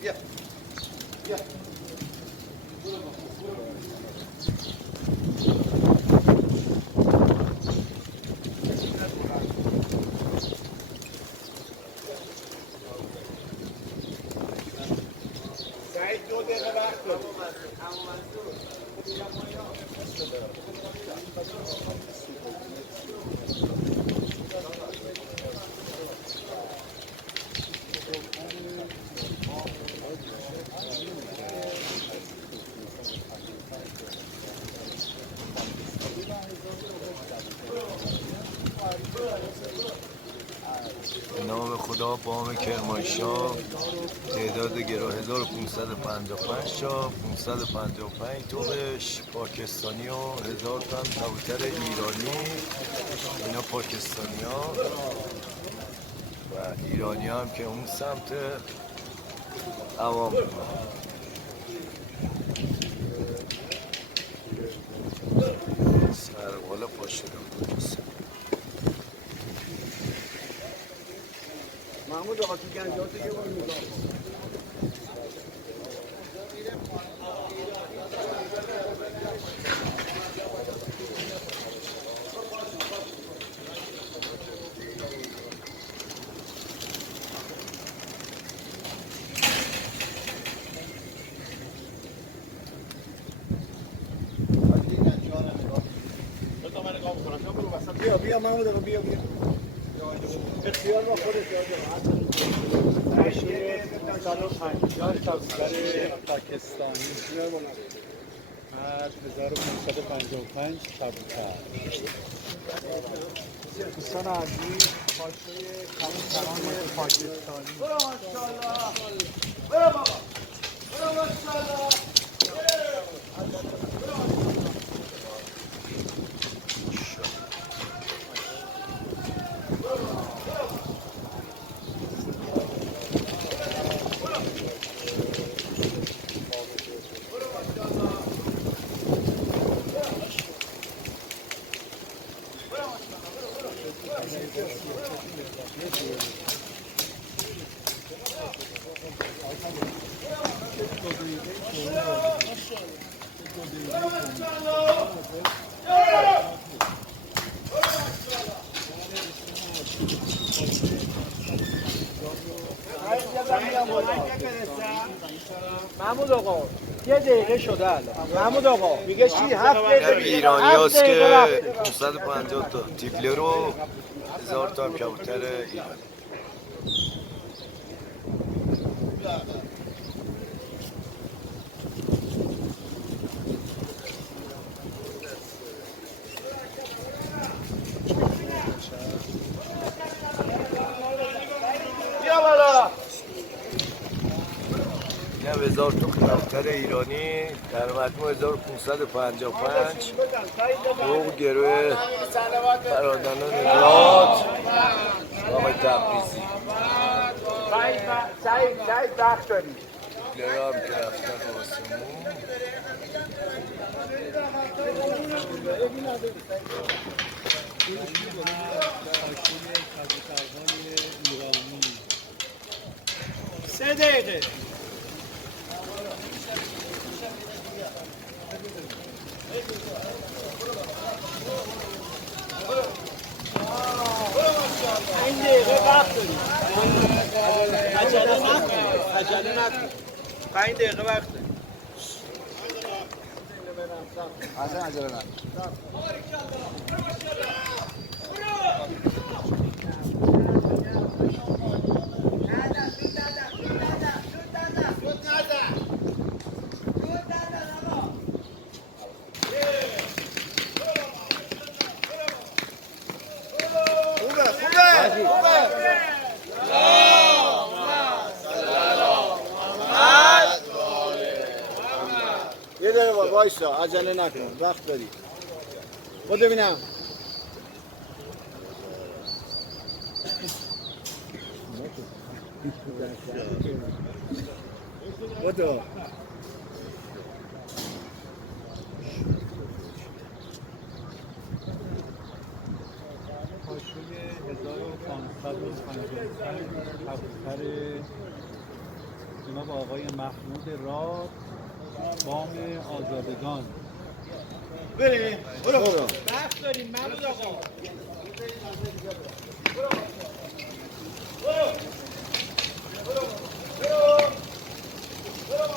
بیا بیا سعید 2 دقیقه وقت داری. به نام خدا بام کرمانشاه تعداد گرو 1555 تا 555 توبش پاکستانی و 1000 تا کبوتر ایرانی. اینا پاکستانی ها و ایرانی هم که اون سمت عوام سر بالا پاشه محمود آقا تو گنجات یه بار نگاه کن. بیا بیا محمود آقا بیا بیا اختیار با خودت یاد 550 کبوتر پاکستانی هر 1555 کبوتر. دوستان عزیز پاشه کبوتران پاکستانی. برو ماشاءالله برو بابا برو ماشاءالله. محمود آقا یه دقیقه شده الان. محمود آقا میگه چی؟ 7 دقیقه ایرانی هست که 550 تا تیفلی رو 1000 تا کبوتر ایرانی. بیا بالا. اینم 1000 تا کبوتر ایرانی در مجموع 1555. روغ گروه فرادنان راد آقای تبریزی سعید وقت داری. گروه هم که رفتن آسمون. کبوترهای ایرانی 3 دقیقه. این دقیقه وقت داری. عجله نکن. 5 دقیقه وقت داری. حسن عجله نکن. یه دقیقه وایسا عجله نکن وقت داری. خود ببینم بدو پاشوی 1555 کبوتر اینا با آقای محمود راد بام آزادگان. برو وقت داریم محمود آقا.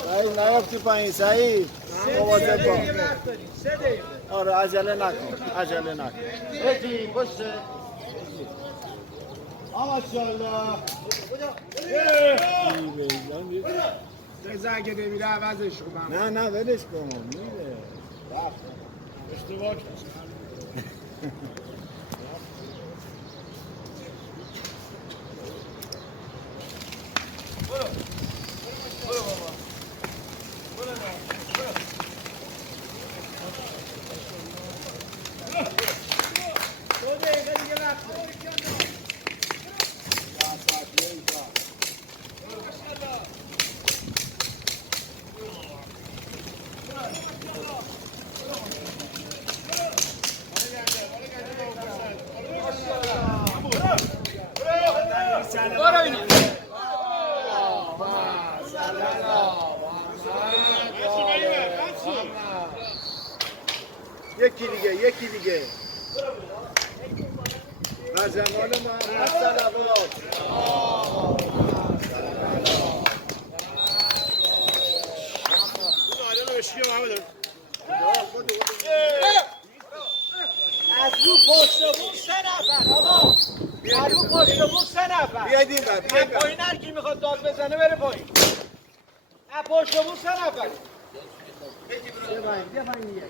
سعید نیافتی پایین سعید مواظب وقت باش. داریم 3 دقیقه. آره عجله نکن عجله نکن بگی باشه. ماشاءالله رضا اگه نمیره عوضش کنم. نه ولش کن میره اشتباه کرد. یکی دیگه و زمان محمد صلوات از رو پشت بوم 3 نفر آقا. از رو پشت بوم 3 نفر. بیاید این بر از پایین هر کی میخواد داد بزنه بره پایین. از پشت بوم 3 نفر. بیا پایین